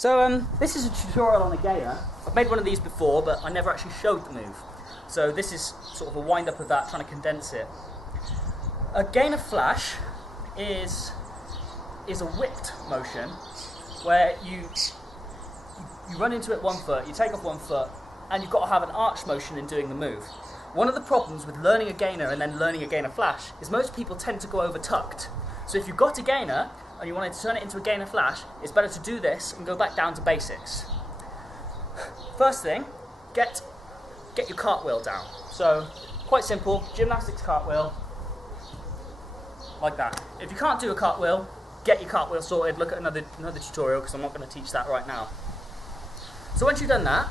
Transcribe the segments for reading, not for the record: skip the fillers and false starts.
So this is a tutorial on a gainer. I've made one of these before, but I never actually showed the move. So this is sort of a wind up of that, trying to condense it. A gainer flash is a whipped motion where you run into it 1 foot, you take off 1 foot, and you've got to have an arch motion in doing the move. One of the problems with learning a gainer and then learning a gainer flash is most people tend to go over tucked. So if you've got a gainer and you wanted to turn it into a gainer flash, it's better to do this and go back down to basics. First thing, get your cartwheel down. So quite simple, gymnastics cartwheel, like that. If you can't do a cartwheel, get your cartwheel sorted, look at another tutorial because I'm not going to teach that right now. So once you've done that,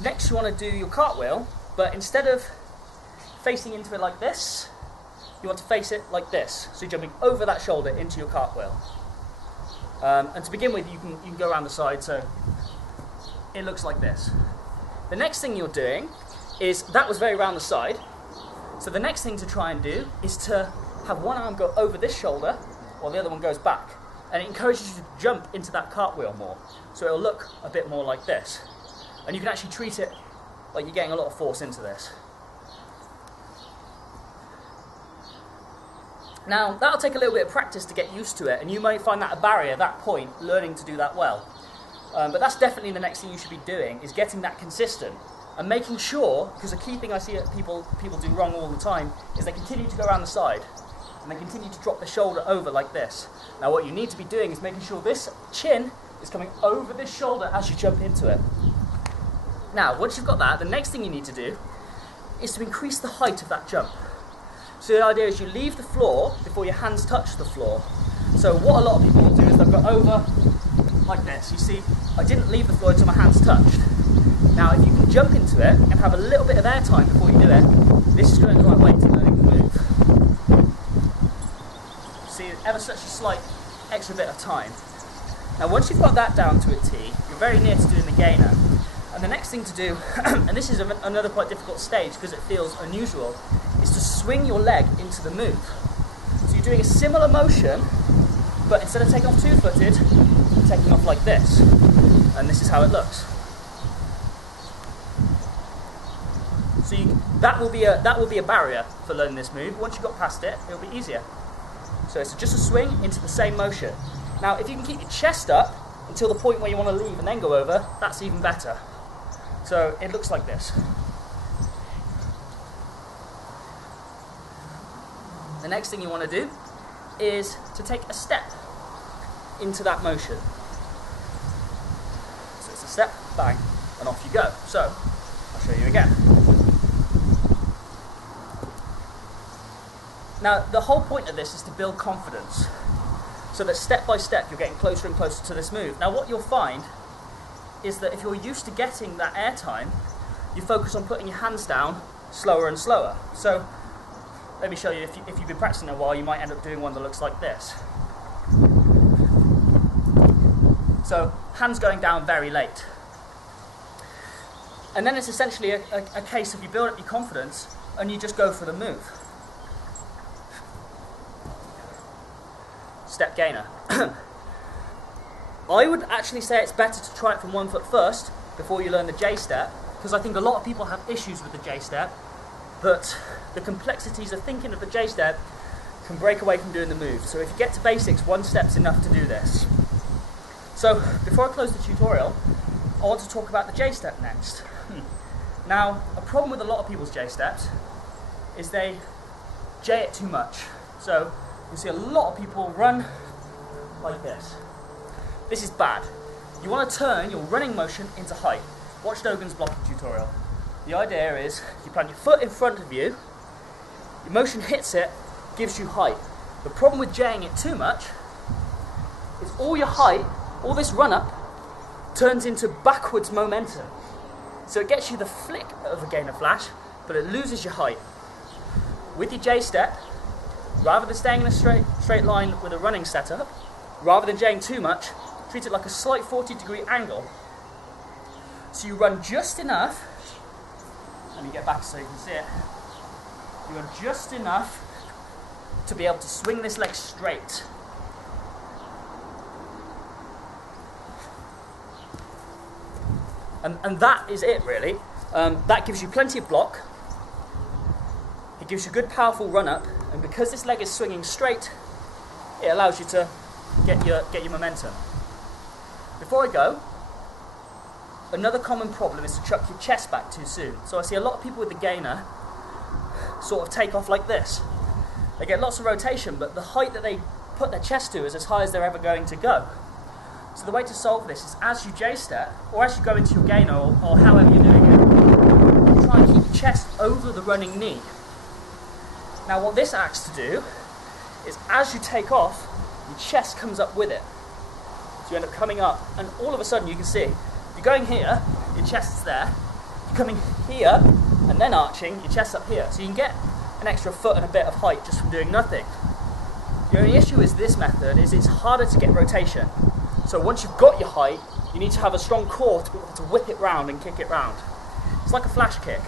next you want to do your cartwheel, but instead of facing into it like this, you want to face it like this. So you're jumping over that shoulder into your cartwheel. And to begin with, you can go around the side, so it looks like this. The next thing you're doing is, that was very round the side, so the next thing to try and do is to have one arm go over this shoulder, while the other one goes back. And it encourages you to jump into that cartwheel more. So it'll look a bit more like this. And you can actually treat it like you're getting a lot of force into this. Now, that'll take a little bit of practice to get used to it, and you might find that a barrier at that point, learning to do that well. But that's definitely the next thing you should be doing, is getting that consistent. And making sure, because a key thing I see that people do wrong all the time, is they continue to go around the side. And they continue to drop the shoulder over like this. Now what you need to be doing is making sure this chin is coming over this shoulder as you jump into it. Now, once you've got that, the next thing you need to do is to increase the height of that jump. So the idea is you leave the floor before your hands touch the floor. So what a lot of people will do is they'll go over like this. You see, I didn't leave the floor until my hands touched. Now, if you can jump into it and have a little bit of air time before you do it, this is going the right way to learning the move. See, ever such a slight extra bit of time. Now, once you've got that down to a T, you're very near to doing the gainer. And the next thing to do, and this is another quite difficult stage because it feels unusual, is to swing your leg into the move. So you're doing a similar motion, but instead of taking off two-footed, you're taking off like this. And this is how it looks. So that will be a barrier for learning this move. Once you've got past it, it'll be easier. So it's just a swing into the same motion. Now, if you can keep your chest up until the point where you want to leave and then go over, that's even better. So it looks like this. The next thing you want to do is to take a step into that motion. So it's a step, bang, and off you go. So I'll show you again. Now, the whole point of this is to build confidence, so that step by step you're getting closer and closer to this move. Now, what you'll find is that if you're used to getting that air time, you focus on putting your hands down slower and slower. So, let me show you, if you've been practicing a while, you might end up doing one that looks like this. So, hands going down very late. And then it's essentially a case of you build up your confidence and you just go for the move. Step gainer. I would actually say it's better to try it from 1 foot first before you learn the J step, because I think a lot of people have issues with the J step, but the complexities of thinking of the J step can break away from doing the move. So if you get to basics, 1 step's enough to do this. So before I close the tutorial, I want to talk about the J step next. Now, a problem with a lot of people's J steps is they J it too much. So you see a lot of people run like this. This is bad. You want to turn your running motion into height. Watch Dogan's blocking tutorial. The idea is you plant your foot in front of you, your motion hits it, gives you height. The problem with J'ing it too much is all your height, all this run up, turns into backwards momentum. So it gets you the flick of a gainer flash, but it loses your height. With your J step, rather than staying in a straight line with a running setup, rather than J'ing too much, treat it like a slight 40-degree angle. So you run just enough, let me get back so you can see it, you run just enough to be able to swing this leg straight. And that is it really. That gives you plenty of block. It gives you good powerful run up, and because this leg is swinging straight, it allows you to get your momentum. Before I go, another common problem is to chuck your chest back too soon. So I see a lot of people with the gainer sort of take off like this. They get lots of rotation, but the height that they put their chest to is as high as they're ever going to go. So the way to solve this is as you J-step, or as you go into your gainer, or however you're doing it, you try and keep your chest over the running knee. Now what this acts to do is as you take off, your chest comes up with it. So you end up coming up, and all of a sudden you can see, if you're going here, your chest is there, you're coming here, and then arching, your chest's up here. So you can get an extra foot and a bit of height just from doing nothing. The only issue is this method is it's harder to get rotation. So once you've got your height, you need to have a strong core to be able to whip it round and kick it round. It's like a flash kick.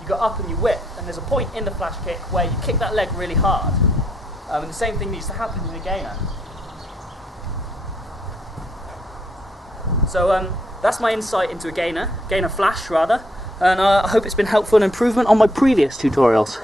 You go up and you whip, and there's a point in the flash kick where you kick that leg really hard. And the same thing needs to happen in a gainer. So that's my insight into a gainer flash rather, and I hope it's been helpful and improvement on my previous tutorials.